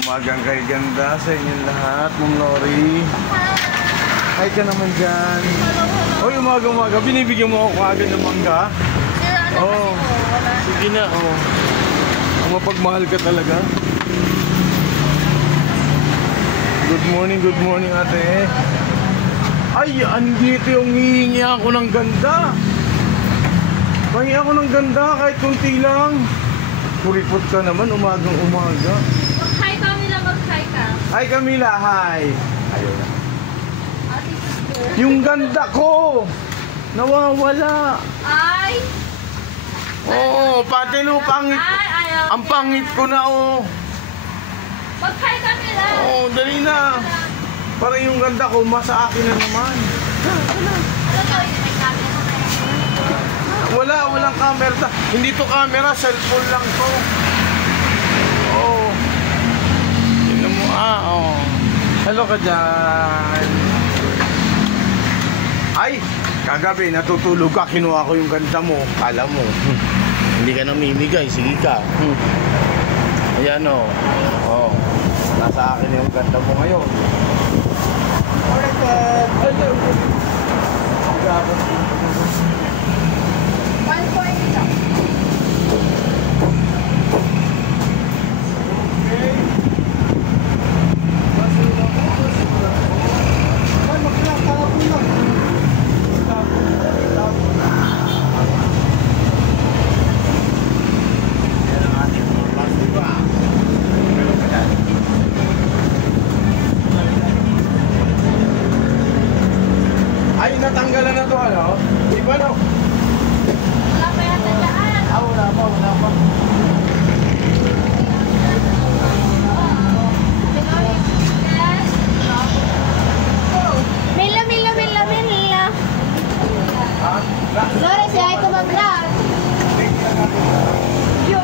Umagang kay ganda sa inyong lahat, Ma'am Lori. Hi ka naman dyan. Oy, umaga-umaga. Binibigyan mo ako agad ng mangga. Oh, sige na. Oh. Ang mapagmahal ka talaga. Good morning ate. Ay, andito yung hihingi ako ng ganda. Mahingi ako ng ganda kahit kunti lang. Kuripot ka naman, umagang-umaga. Mag-hi Camila, mag-hi ka. Hi Camila, hi. Ayun na. Yung ganda ko nawawala. Ay! Oo, pati no, pangit. Ang pangit ko na, oh. Mag-hi Camila. Oo, dali na. Para yung ganda ko, masa akin na naman. Ano to? May camera na Walang camera. Hindi to camera, cellphone lang to. Oo. Tingnan mo, oh. Hello ka dyan. Ay, kagabi natutulog ka, kinuha ko yung ganda mo. Kala mo, hindi ka namimigay, sige ka. Ayan o. Oh. Nasa akin yung ganda mo ngayon. Alright, hello. One point lang. Okay. Ay, natanggalan na to, ano? Iba, no? Wala pa yata dyan. Wala pa. Mila. Lore, si Aito mag-vlog. Yo.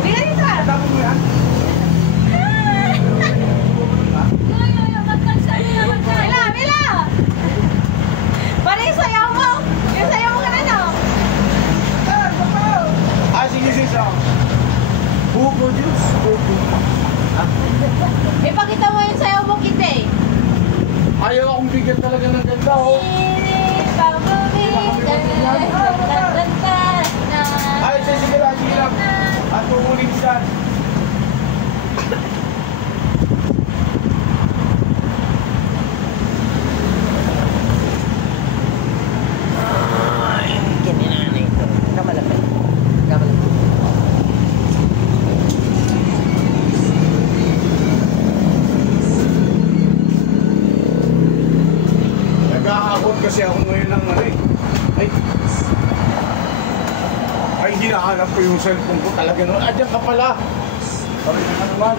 Bigyan dito ah. Mila. Para yung sayaw mo. Yung sayaw mo ka na, no? Sige. Buko juice. Ipakita mo yung sayaw mo, Kite. Ayaw akong bigyan talaga ng ganda, oh. Ay, sige lang. At tumuling siya. Kasi ako ngayon lang ay hinahanap ko yung cellphone ko talaga noon. Diyan ka pala. Parang ka naman.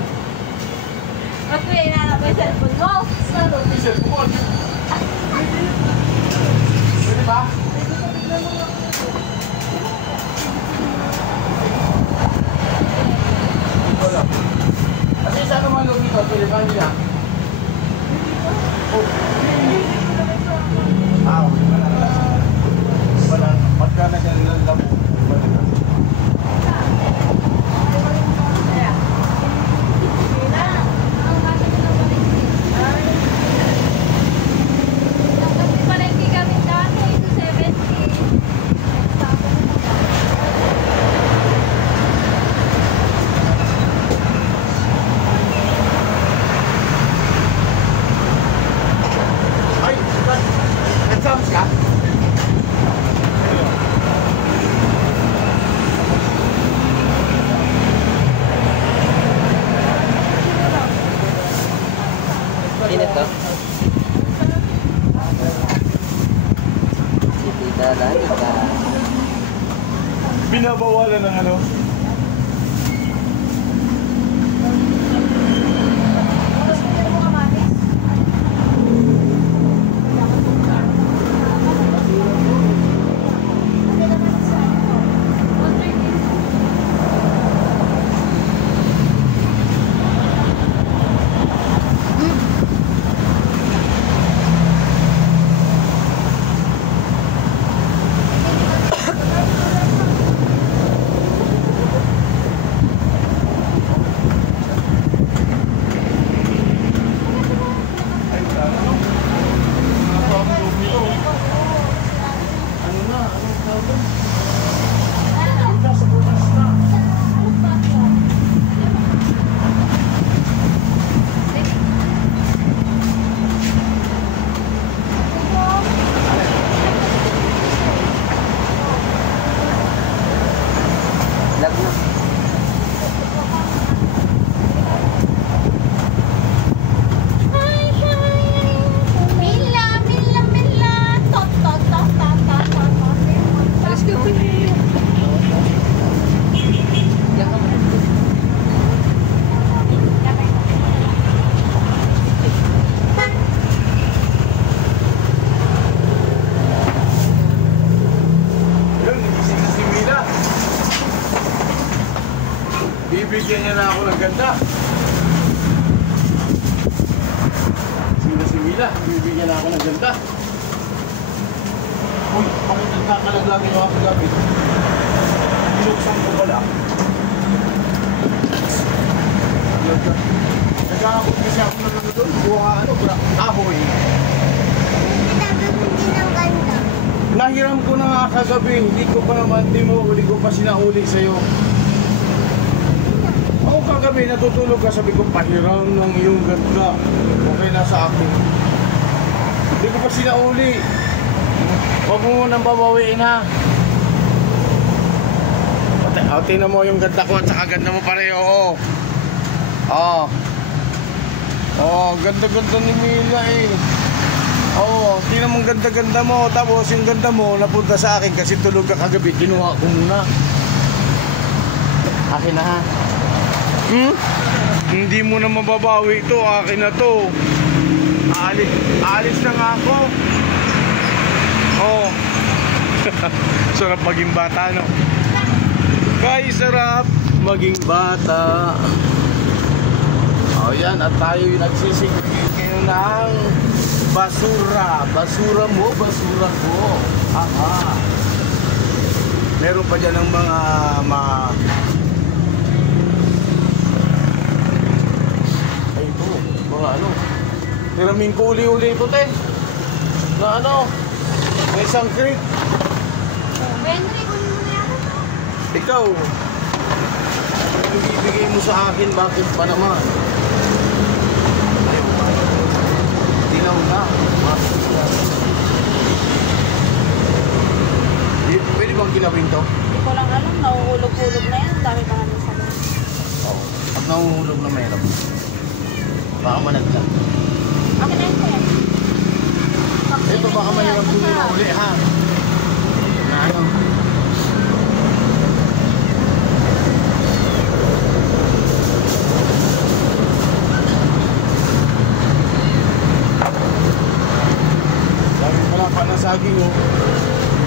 Ba't ko hinahanap ko yung cellphone mo? Ano yung cellphone? Pwede ba? Wala. Kasi saan naman log ito? Pwede ba nila? Oh. Wala. Pagka nagalilang labo. Binabawalan ng ano? Bibigyan niya na ako ng ganda. Sila si Mila, bibigyan na ako ng ganda. Uy, bakit nagkakalagagin ako kagabi? Binuksan ko pala. Nagkakakot kasi ako ng ano doon. Buha ano, kahoy. Hindi ng ganda. Nahiram ko na nga kagabi. Hindi ko pa naman, hindi ko pa sinauli sa'yo. Ako kagabi, natutulog ka, sabi ko, pahiram ng iyong ganda. Okay na sa akin. Hindi ko pa sinauli. Huwag mo munang babawiin ha. O, tingnan mo yung ganda ko at saka ganda mo pareho. Oo. Oo. Oo, ganda-ganda ni Mila eh. Oo, tingnan mo ang ganda-ganda mo. Tapos yung ganda mo napunta sa akin kasi tulog ka kagabi. Kinuha ko muna. Akin na ha. Hindi mo na mababawi ito. Akin na to. Aalis na nga ako. Oo. Sarap maging bata, no? Guys, sarap maging bata. O yan, at tayo yung nagsisingin ngayon ng basura. Basura mo, basura ko. Aha. Meron pa dyan ng mga ay ito, mga ano. Tiramin ko uli-uli ito, te. Na ano, may isang crate. Henry, kunin mo na yan. Ikaw, yung ibigay mo sa akin, bakit pa naman? Ayaw ba? Dilaw na. Pwede bang ginawin to? Hindi ko lang alam, nahuhulog-hulog na yan. Dami pa namin sa mga. Oo. Pag nahuhulog na meron, baka managlag. Okay na yun. Ito baka mahirap kunin na uli, ha? Na ano? Palapa ng saging, oh.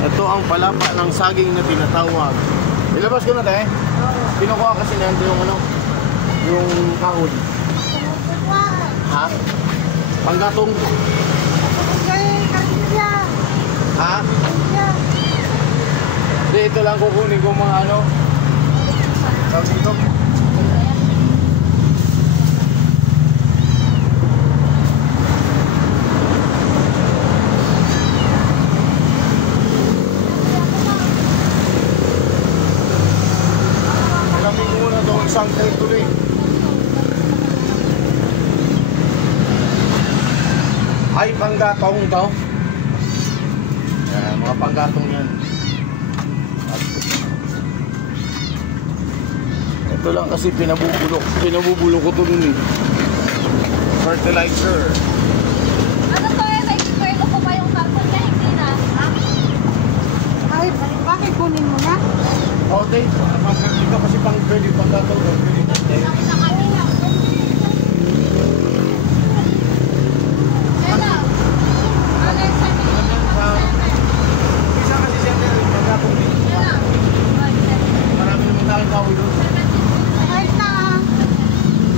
Ito ang palapa ng saging na tinatawag. Ilabas ko na, te. Kinukuha kasi na yung ano, yung kahon. Ha? Panggatong. Ha? Hindi, ito lang kukunin ko mga ano. Tawag dito. Isang tuloy. Ay, panggatong to. Yan, mga panggatong yan. Ito lang kasi pinabubulok ko to dun eh. Fertilizer. Ano to eh? May kwento ko pa yung karton niya, hindi na. Ay, bakit kunin mo na? Okay, dito kasi pwede panggatong. Nakita kami lang. Hello. Ano yung sabi niyo? Isa kasi siya panggatong dito. Hello. Marami naman tayong kahoy doon. Kahit na.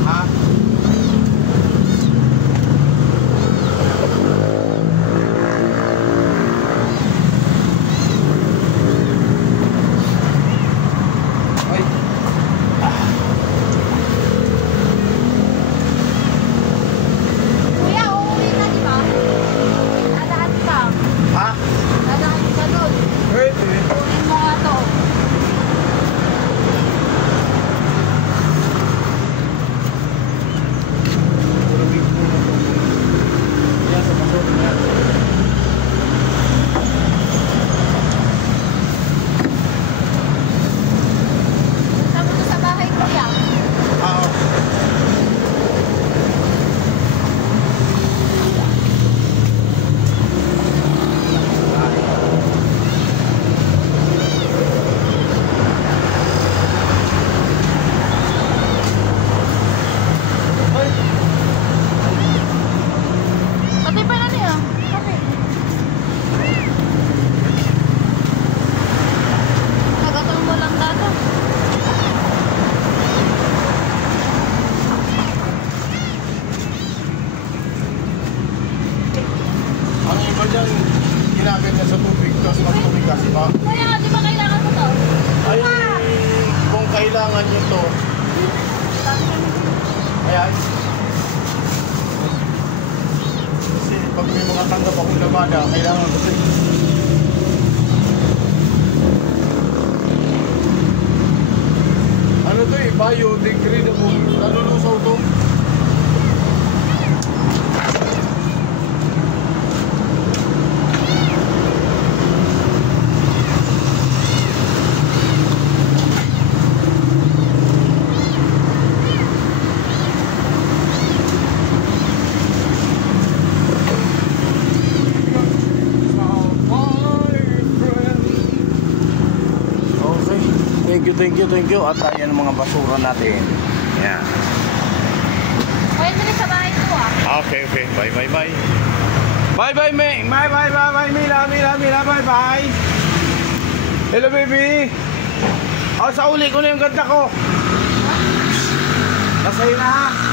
Ha? Ay. kasi ba? Kuya, di ba kailangan mo to? Ay, kung kailangan nyo to. Ayan. Kasi pag may mga tanggap akong labada, kailangan ko to. Ano to eh, biodegradable. Nalulusaw to. Thank you. At ayan ang mga basura natin. Yan. Kuya, dali sa bahay ko ah. Okay. Bye. Bye, May. Bye, Mila. Bye. Hello, baby. Oh, sa uli ko na yung ganda ko. Nasa'yo na.